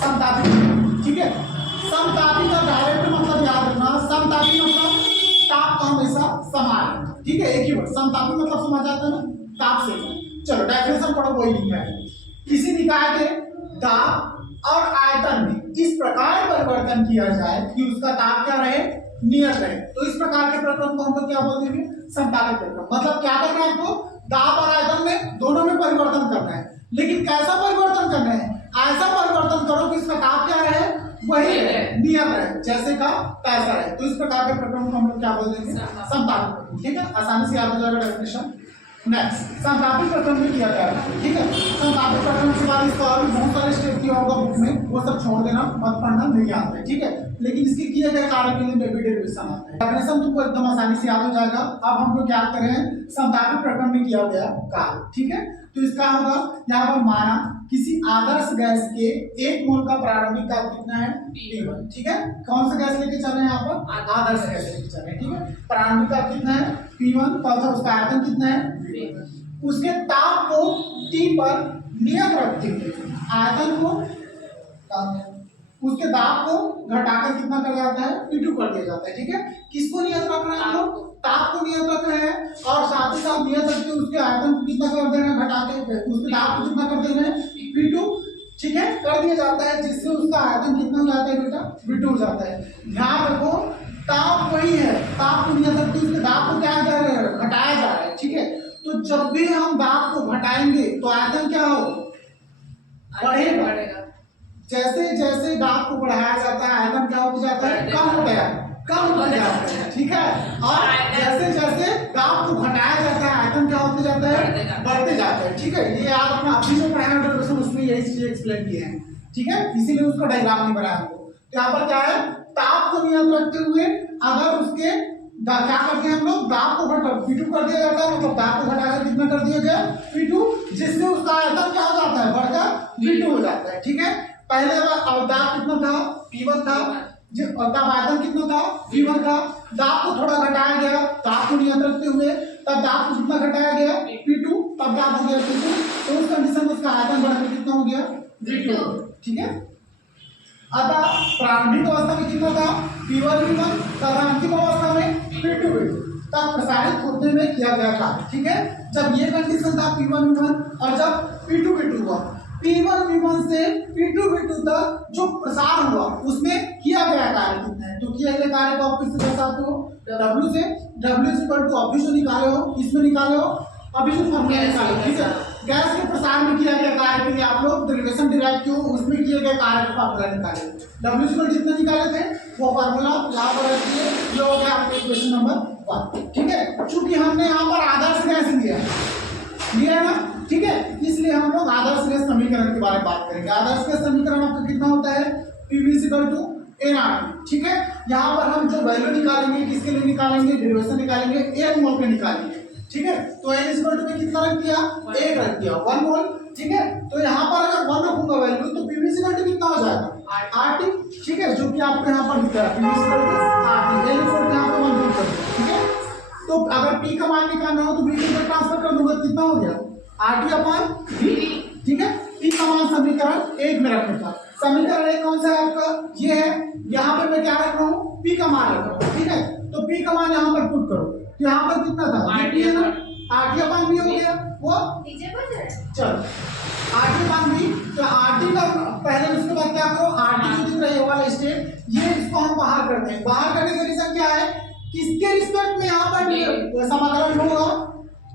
समतापी। ठीक है, समतापी का डायरेक्ट मतलब याद रखना, समतापी मतलब ताप का हमेशा समान। ठीक है, एक ही वर्ड समतापी मतलब समझ आता है ना, ताप से। चलो डेफिनेशन पढ़ो, वही लिखा है। किसी निकाय के दाब और आयतन में इस प्रकार परिवर्तन किया जाए कि उसका ताप क्या रहे, नियत रहे, तो इस प्रकार के प्रक्रम को हम लोग क्या बोलते हैं, समतापी प्रक्रम। मतलब क्या करना है आपको, दाब और आयतन में दोनों में परिवर्तन करना है, लेकिन कैसा परिवर्तन करना है, ऐसा परिवर्तन करो कि इसका ताप क्या रहे, वही रहे, नियत रहे, जैसे का तैसा रहे। तो इस प्रकार के प्रक्रम को हम लोग क्या बोलते हैं, समतापी प्रक्रम। ठीक है, आसानी से याद हो जाएगा डेफिनेशन। नेक्स्ट समतापी प्रक्रम में किया गया है। ठीक है, समतापी प्रक्रम के बाद इसका और भी बहुत सारे स्टेप किया होगा बुक में, वो सब छोड़ देना, मत पढ़ना, नहीं आता है। ठीक है, लेकिन इसके किए गए कार्य के लिए बेबी डेरिवेशन आता है, डेफिनेशन तुमको एकदम आसानी से याद हो जाएगा। अब हम लोग क्या करें, समतापी प्रक्रम में किया गया कार्य। ठीक है, तो इसका होगा यहाँ पर माना किसी आदर्श गैस के 1 मोल का प्रारंभिक ताप कितना है, P1। ठीक है, कौन सा गैस लेके चल रहे हैं यहाँ पर, आदर्श गैस लेके चल रहे हैं। ठीक है, प्रारंभिक ताप कितना है, P1, तथा उसका आयतन कितना है, उसके ताप को T पर नियत रखते हुए आयतन को, उसके दाब को घटाकर कितना कर जाता है, P2 कर दिया जाता है। ठीक है, किसको नियत रखना है, आपको ताप को नियत रख रहे हैं, और साथ ही साथ नियत रखते हुए उसके आयतन को कितना कर देना है, घटा के उसके दाब को कितना कर देना है, P2। ठीक है, कर दिया जाता है, जिससे उसका आयतन कितना हो जाता है बेटा, P2 हो जाता है। ध्यान रखो, ताप वही है, ताप को नियत रखते उसके दाब को क्या कर रहे हैं, घटाया जा रहा है। ठीक है, तो जब भी हम दाब को घटाएंगे तो आयतन क्या हो, बढ़ेगा। जैसे जैसे दाब को बढ़ाया जाता है आयतन क्या होता जाता है, कम हो गया, कम हो जाता है। ठीक है, और जैसे जैसे दाब को घटाया जाता है आयतन क्या होते जाता है, बढ़ते जाता है। ठीक है, ये आप अपना अभी जो पढ़ाया डेरिवेशन उसमें यही चीज एक्सप्लेन किए हैं। ठीक है, इसीलिए उसका डायग्राम नहीं बनाया हमको। तो यहाँ पर क्या है, ताप को नियत रखते हुए अगर उसके क्या करते हैं हम लोग, दाब को घटा P2 कर दिया जाता है, मतलब दाब को घटाकर कितना कर दिया गया, P2, जिससे उसका आयतन क्या हो जाता है, बढ़कर P2 हो जाता है। ठीक है, पहले दाब कितना था, P1 था, तब आयतन कितना था, P1 था, दाब को थोड़ा घटाया गया, दाब को नियत रखते हुए, तब दाब को कितना घटाया गया, P2, तब दाब हो गया P2, तो उस कंडीशन में उसका आयतन बढ़कर कितना हो गया, V2। ठीक है, अतः प्रारंभिक अवस्था में कितना था, P1 तथा अंतिम अवस्था में P2 तब प्रसारित होते में किया गया था। ठीक है, जब ये कंडीशन था P1 और जब P2 हुआ, P1 से P2 तक जो प्रसार हुआ उसमें किया गया कार्य कितना है, तो किया गया कार्य को आप किससे दर्शाते हो, W से। W अभी जो निकाले हो, इसमें निकाले हो, अभी जो फॉर्मूला निकाले। ठीक है, गैस के प्रसार में किया गया कार्य के लिए आप लोग डेरिवेशन डिराइव किए, उसमें किए गए कार्य का फॉर्मूला निकाले। W जितना निकाले थे वो फॉर्मूला यहाँ पर रखिए, ये हो गया आपके क्वेश्चन नंबर 1। ठीक है, चूंकि हमने यहाँ पर आदर्श गैस लिया ना, ठीक है, इसलिए हम लोग आदर्श गैस समीकरण के बारे में बात करेंगे। आदर्श गैस समीकरण आपका कितना होता है, PV ठीक है, यहाँ पर हम जो वैल्यू निकालेंगे किसके लिए निकालेंगे, डेरिवेशन निकालेंगे 1 मोल पे निकालेंगे। ठीक है, तो n में कितना रख दिया, 1 रख दिया, 1 मोल। ठीक है, तो यहाँ पर अगर 1 रखूंगा वैल्यू तो PV कितना हो जाएगा, RT। ठीक है, जो कि आपको यहाँ पर दिखता है PV RT, यहाँ पर 1 कर। ठीक है, तो अगर P का मान निकालना हो तो V को ट्रांसफर कर दूंगा, कितना हो गया, RT/V। ठीक है, P का मान समीकरण 1 में रखने का, समीकरण 1 कौन सा है आपका, ये है। यहाँ पर मैं क्या रख रहा हूँ, P का मान रख रहा हूँ। ठीक है, तो P का मान यहाँ पर पुट करो, तो यहाँ पर कितना था, RT है ना, RT/V हो गया वो। चलो RT/V, तो RT का पहले उसके बाद क्या करो, RT जो दिख रहा है वाला स्टेट, ये इसको हम बाहर करते हैं। बाहर करने का रीजन क्या है, किसके रिस्पेक्ट में यहाँ पर समाकलन होगा,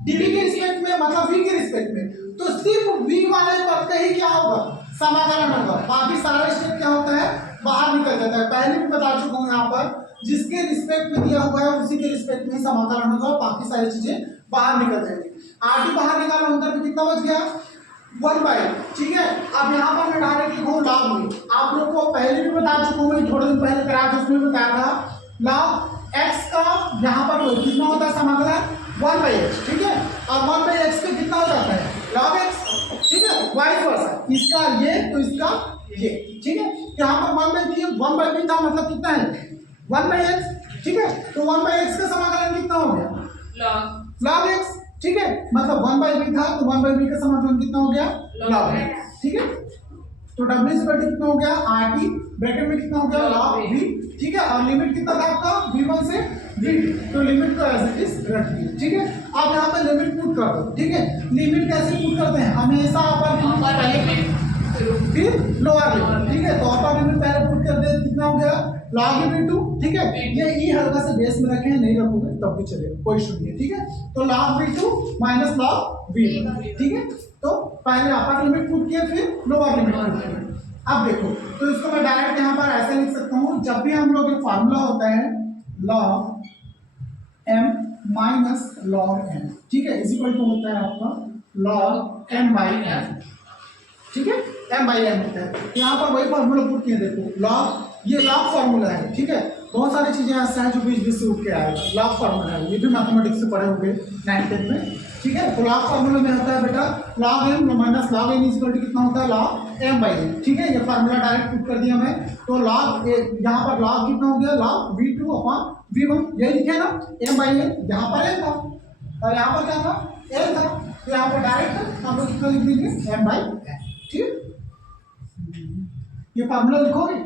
dv के रिस्पेक्ट में, मतलब v के रिस्पेक्ट में, तो सिर्फ v वाले पद का ही क्या होगा, समाकलन होगा। बाकी सारा स्टेप क्या होता है, बाहर निकल जाता है। पहले भी बता चुका हूँ, यहाँ पर जिसके रिस्पेक्ट में दिया हुआ है उसी के रिस्पेक्ट में समाकलन होगा, बाकी सारी चीजें बाहर निकल जाएंगी। RT बाहर निकालना, उत्तर में कितना बच गया, 1/8। ठीक है, अब यहाँ पर मैं डायरेक्ट लिखूँ लॉग में, आप लोग को पहले भी बता चुका हूँ, थोड़े दिन पहले करा था उसमें बताया था, लॉग x का यहाँ पर कितना होता है समाकलन, 1/x। ठीक है, और 1/x पे कितना हो जाता है, log x। ठीक है, वाइस वर्सा, इसका ये तो इसका ये। ठीक है, यहाँ पर 1/b था, मतलब कितना है, 1/x। ठीक है, तो 1/x का समाकलन कितना हो गया, log x। ठीक है, मतलब 1/b था तो 1/b का समाकलन कितना हो गया, log x। ठीक है, तो W इक्वल टू कितना हो गया RT, ब्रैकेट में कितना हो गया log V, ठीक है। और लिमिट कितना था आपका V1 से V2, तो लिमिट को एज इट इज रख दिया, ठीक है। अब यहाँ पे लिमिट पुट कर दो, ठीक है। लिमिट कैसे पुट करते हैं, हमेशा अपर लिमिट फिर लोअर लिमिट, ठीक है। तो अपर लिमिट पहले पुट कर दे, कितना हो गया log V2, ठीक है। ये ई हल्का से बेस में रखे हैं, नहीं रखोगे तब भी चलेगा, कोई इशू नहीं है, ठीक है। तो log V2 minus log V1, ठीक है। तो पहले अपर लिमिट पुट किया, फिर लोअर लिमिट पुट किया। अब देखो, तो इसको मैं डायरेक्ट यहाँ पर ऐसे लिख सकता हूँ, जब भी हम लोग एक फार्मूला होता है log m minus log n, ठीक है, इज इक्वल टू होता है आपका log m बाई n, ठीक है। m बाई n होता है, यहाँ पर वही फार्मूला पुट किए, देखो log, ये log फार्मूला है, ठीक है। बहुत सारी चीजें ऐसे हैं जो बीच बीच से उठ के आएगा, log फार्मूला है, ये भी मैथमेटिक्स से पढ़े होंगे 9th में, ठीक है। तो log फार्मूला में होता है बेटा log m minus log n is equal to कितना होता है log m बाई n, ठीक है। ये फार्मूला डायरेक्ट पुट कर दिया मैं, तो log यहाँ पर log कितना हो गया log V2 अपॉन V1, यही लिखे ना m बाई n, यहाँ पर n था और यहाँ पर क्या था n था, तो यहाँ पर डायरेक्ट हम लोग कितना लिख देंगे m बाई n, ठीक। ये फार्मूला लिखोगे,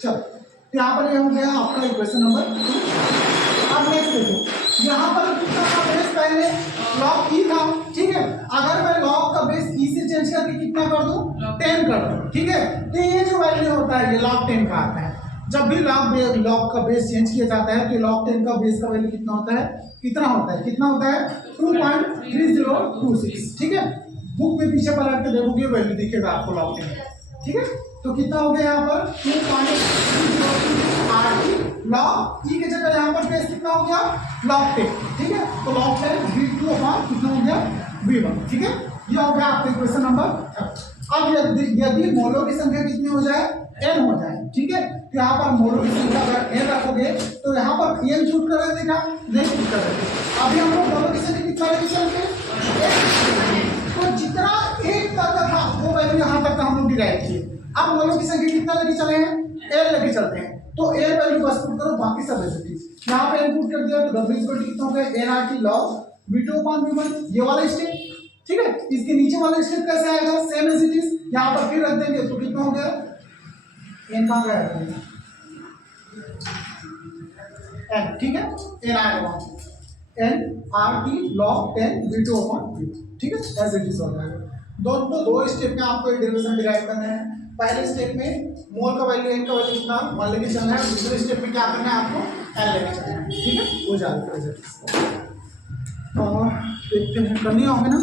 चलो यहाँ पर ये हो गया आपका इक्वेशन नंबर 2। अब नेक्स्ट देखो, यहाँ पर कितना था बेस, पहले log e था, ठीक है। अगर मैं log का बेस e से चेंज करके कितना कर दूं 10 कर दूं, ठीक है। तो ये जो वैल्यू होता है ये log 10 का आता है। जब भी log का बेस चेंज किया जाता है तो log 10 का बेस का वैल्यू कितना होता है, कितना होता है 2.3026, ठीक है। बुक में पीछे पलट के देखोगे वैल्यू दिखेगा आपको log 10, ठीक है। तो कितना हो गया यहाँ पर 2.3026 RT, log e की जगह यहाँ पर बेस कितना हो गया log 10, ठीक है। तो log 10 V2 अपॉन कितना हो गया V1, ठीक है। ये हो गया आपका इक्वेशन नंबर। अब यदि मोलों की संख्या कितनी हो जाए n हो जाए, ठीक है। तो यहाँ पर मोलों की संख्या अगर n रखोगे तो यहाँ पर n शूट कर देगा, नहीं शूट कर देगा। अभी हम लोग मोलों की संख्या कितना लेके चलते हैं, तो जितना एक तक था वो वैल्यू यहाँ तक हम लोग डिराइव किए। अब मोलों की संख्या कितना लेके चले हैं, n लेके चलते हैं, तो n वैल्यू बस पुट करो, बाकी सब ऐसे चीज यहाँ पे n पुट कर दिया, तो W इक्वल टू कितना हो गया nRT log V2 upon V1, ये वाला स्टेप, ठीक है। इसके नीचे वाला स्टेप कैसे आएगा, सेम एज इट इज, यहाँ पर फिर रख देंगे, तो कितना हो गया n कहाँ गया n, ठीक है। n आएगा nRT log 10 V2 upon V1, ठीक है, एज इट इज हो जाएगा। दो स्टेप में आपको डेरिवेशन डिराइव करना है। पहले स्टेप में मोल का वैल्यू n का वैल्यू कितना 1 लेके चलना है, दूसरे स्टेप में क्या करना है आपको n लेके चलना है, ठीक है, हो जाएगा। और देखते हैं, करनी होगी ना।